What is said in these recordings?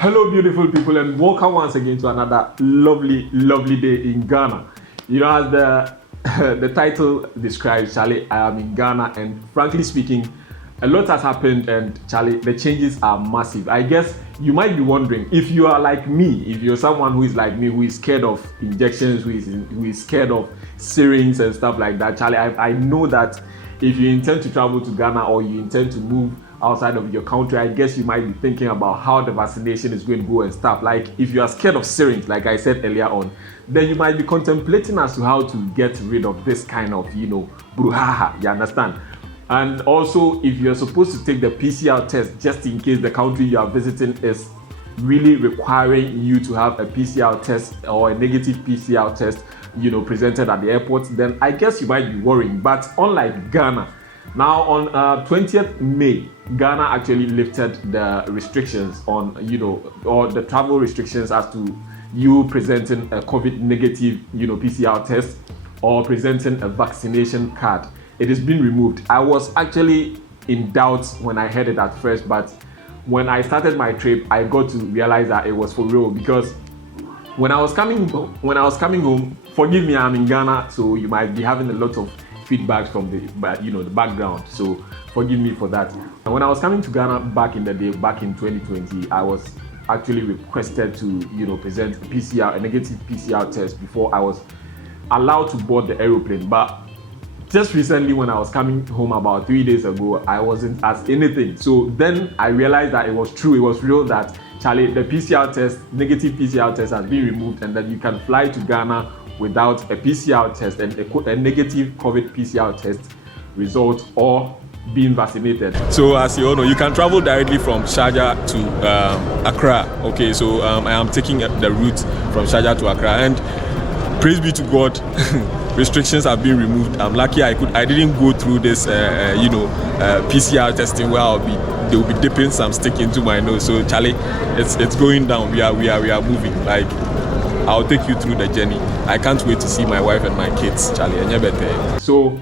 Hello, beautiful people, and welcome once again to another lovely day in Ghana. You know, as the title describes, Charlie, I am in Ghana, and frankly speaking, a lot has happened, and Charlie, the changes are massive. I guess you might be wondering if you are like me, if you're someone who is like me, who is scared of injections, who is scared of syringes and stuff like that. Charlie, I know that if you intend to travel to Ghana or you intend to move outside of your country, I guess you might be thinking about how the vaccination is going to go and stuff. Like if you are scared of syringe, like I said earlier on, then you might be contemplating as to how to get rid of this kind of, brouhaha, you understand? And also, if you're supposed to take the PCR test just in case the country you are visiting is really requiring you to have a PCR test or a negative PCR test, presented at the airport, then I guess you might be worrying. But unlike Ghana, now on 20th May, Ghana actually lifted the restrictions on, or the travel restrictions as to you presenting a COVID negative, PCR test or presenting a vaccination card. It has been removed. I was actually in doubt when I heard it at first, but when I started my trip, I got to realize that it was for real, because when I was coming home, forgive me, I'm in Ghana, so you might be having a lot of feedback from the background, so forgive me for that. And when I was coming to Ghana back in the day, back in 2020, I was actually requested to present a negative PCR test before I was allowed to board the aeroplane. But just recently, when I was coming home about 3 days ago, I wasn't asked anything. So then I realized that it was true, it was real, that Charlie, the negative PCR test has been removed, and that you can fly to Ghana without a PCR test and a negative COVID PCR test result or being vaccinated. So as you all know, you can travel directly from Sharjah to Accra. Okay, so I am taking the route from Sharjah to Accra, and praise be to God, restrictions have been removed. I'm lucky I didn't go through this PCR testing where they will be dipping some stick into my nose. So Charlie, it's going down. We are moving. Like, I'll take you through the journey. I can't wait to see my wife and my kids, Charlie. So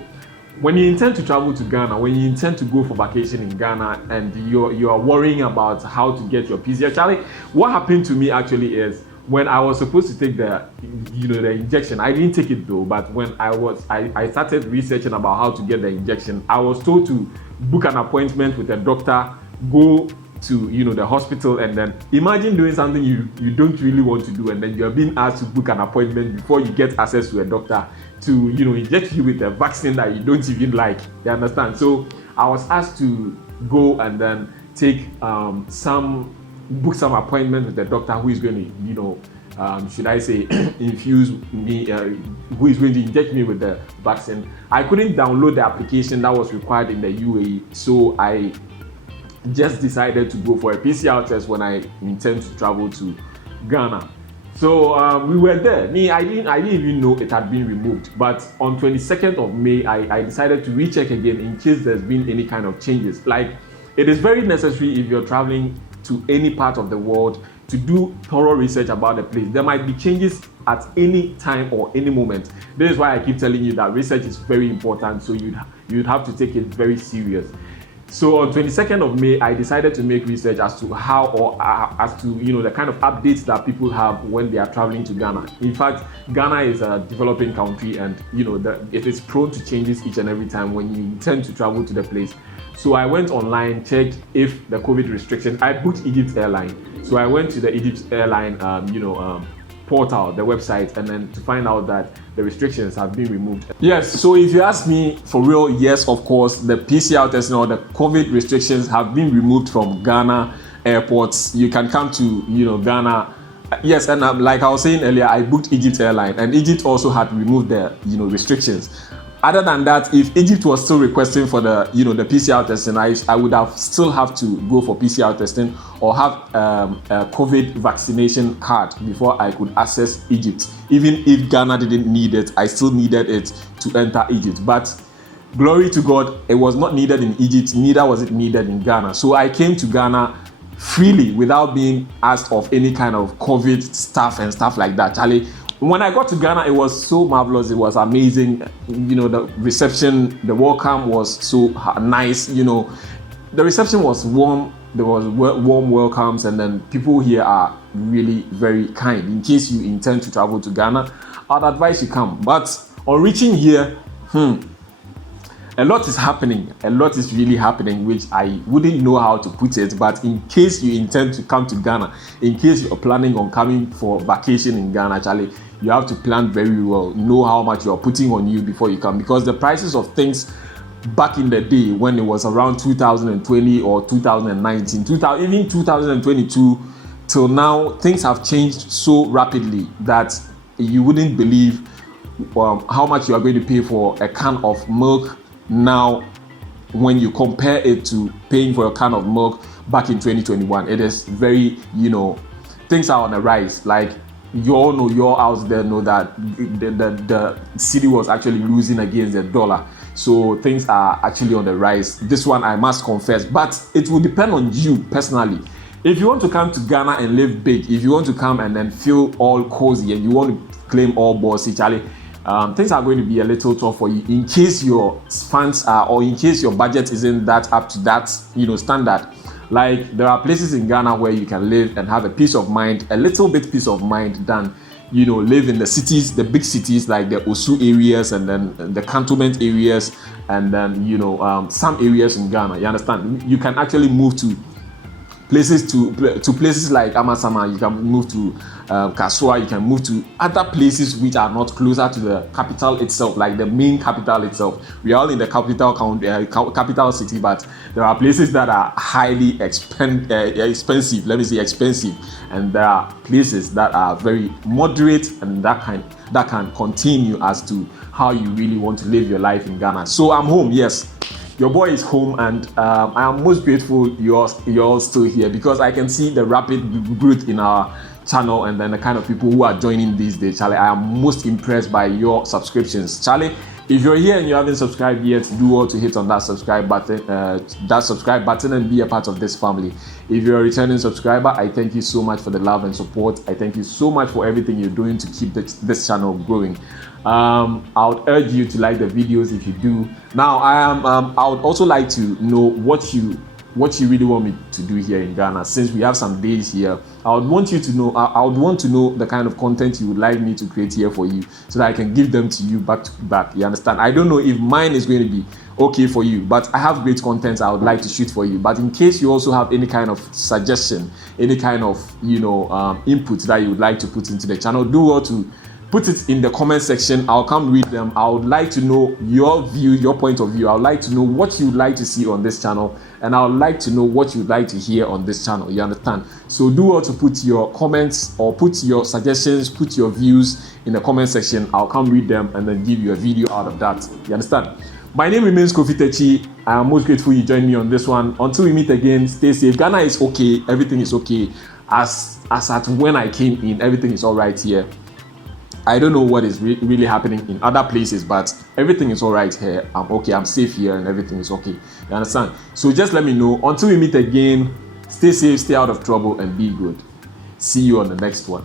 when you intend to travel to Ghana, when you intend to go for vacation in Ghana, and you are worrying about how to get your PCR, Charlie, what happened to me actually is, when I was supposed to take the injection, I didn't take it though, but when I started researching about how to get the injection, I was told to book an appointment with a doctor, go to the hospital, and then imagine doing something you don't really want to do, and then you're being asked to book an appointment before you get access to a doctor to inject you with a vaccine that you don't even like. You understand? So I was asked to go and then take book some appointment with the doctor who is going to should I say infuse me, who is going to inject me with the vaccine. I couldn't download the application that was required in the UAE, so I just decided to go for a PCR test when I intend to travel to Ghana. So we were there. I didn't even know it had been removed. But on 22nd of May, I decided to recheck again in case there's been any kind of changes. Like, it is very necessary if you're traveling to any part of the world to do thorough research about the place. There might be changes at any time or any moment. This is why I keep telling you that research is very important, so you'd have to take it very serious. So on 22nd of May, I decided to make research as to how, or as to the kind of updates that people have when they are traveling to Ghana. In fact, Ghana is a developing country, and it is prone to changes each and every time when you intend to travel to the place. So I went online, checked if the COVID restriction. I booked Egypt Airline, so I went to the Egypt Airline, portal, the website, and then to find out that the restrictions have been removed. Yes, so if you ask me for real, yes, of course, the PCR testing or the COVID restrictions have been removed from Ghana airports. You can come to Ghana. Yes, and like I was saying earlier, I booked Egypt Airline, and Egypt also had removed the restrictions. Other than that, if Egypt was still requesting for the the PCR testing, I would have still have to go for PCR testing or have a COVID vaccination card before I could access Egypt. Even if Ghana didn't need it, I still needed it to enter Egypt. But glory to God, it was not needed in Egypt, neither was it needed in Ghana. So I came to Ghana freely without being asked of any kind of COVID stuff and stuff like that. Charlie, when I got to Ghana, it was so marvelous. It was amazing. The reception, the welcome was so nice. The reception was warm, there was warm welcomes, and then people here are really very kind. In case you intend to travel to Ghana, I'd advise you come. But on reaching here, a lot is happening. A lot is really happening, which I wouldn't know how to put it. But in case you intend to come to Ghana, in case you're planning on coming for vacation in Ghana, Charlie, you have to plan very well. Know how much you're putting on you before you come, because the prices of things back in the day, when it was around 2020 or 2019, even 2022 till now, things have changed so rapidly that you wouldn't believe how much you are going to pay for a can of milk now when you compare it to paying for a can of milk back in 2021. It is very, things are on the rise. Like, you all know, you all out there know that the city was actually losing against the dollar. So things are actually on the rise. This one, I must confess, but it will depend on you personally. If you want to come to Ghana and live big, if you want to come and then feel all cozy and you want to claim all bossy, Charlie, things are going to be a little tough for you in case your funds are, or in case your budget isn't that up to that, standard. Like, there are places in Ghana where you can live and have a peace of mind, a little bit peace of mind than, live in the cities, the big cities like the Osu areas and then the cantonment areas and then, some areas in Ghana. You understand? You can actually move to places places like Amasama. You can move to Kasua. You can move to other places which are not closer to the capital itself, like the main capital itself. We are all in the capital city, but there are places that are highly expensive. Let me say expensive, and there are places that are very moderate and that can contain you as to how you really want to live your life in Ghana. So I'm home, yes. Your boy is home, and I am most grateful you're still here, because I can see the rapid growth in our channel and then the kind of people who are joining these days. Charlie, I am most impressed by your subscriptions. Charlie, if you're here and you haven't subscribed yet, do well to hit on that subscribe button and be a part of this family. If you're a returning subscriber, I thank you so much for the love and support. I thank you so much for everything you're doing to keep this channel growing. I would urge you to like the videos if you do. Now, I would also like to know what you really want me to do here in Ghana. Since we have some days here, I would want to know the kind of content you would like me to create here for you, so that I can give them to you back to back. You understand? I don't know if mine is going to be okay for you, but I have great content I would like to shoot for you. But in case you also have any kind of suggestion, any kind of input that you would like to put into the channel, do well to put it in the comment section. I'll come read them. I would like to know your view, your point of view. I would like to know what you would like to see on this channel, and I would like to know what you would like to hear on this channel. You understand? So do well to put your comments or put your suggestions, put your views in the comment section. I'll come read them and then give you a video out of that. You understand? My name remains Kofi Techi. I am most grateful you joined me on this one. Until we meet again, stay safe. Ghana is okay. Everything is okay. As at when I came in, everything is all right here. I don't know what is really happening in other places, but everything is all right here. I'm okay. I'm safe here, and everything is okay. You understand? So just let me know. Until we meet again, stay safe, stay out of trouble, and be good. See you on the next one.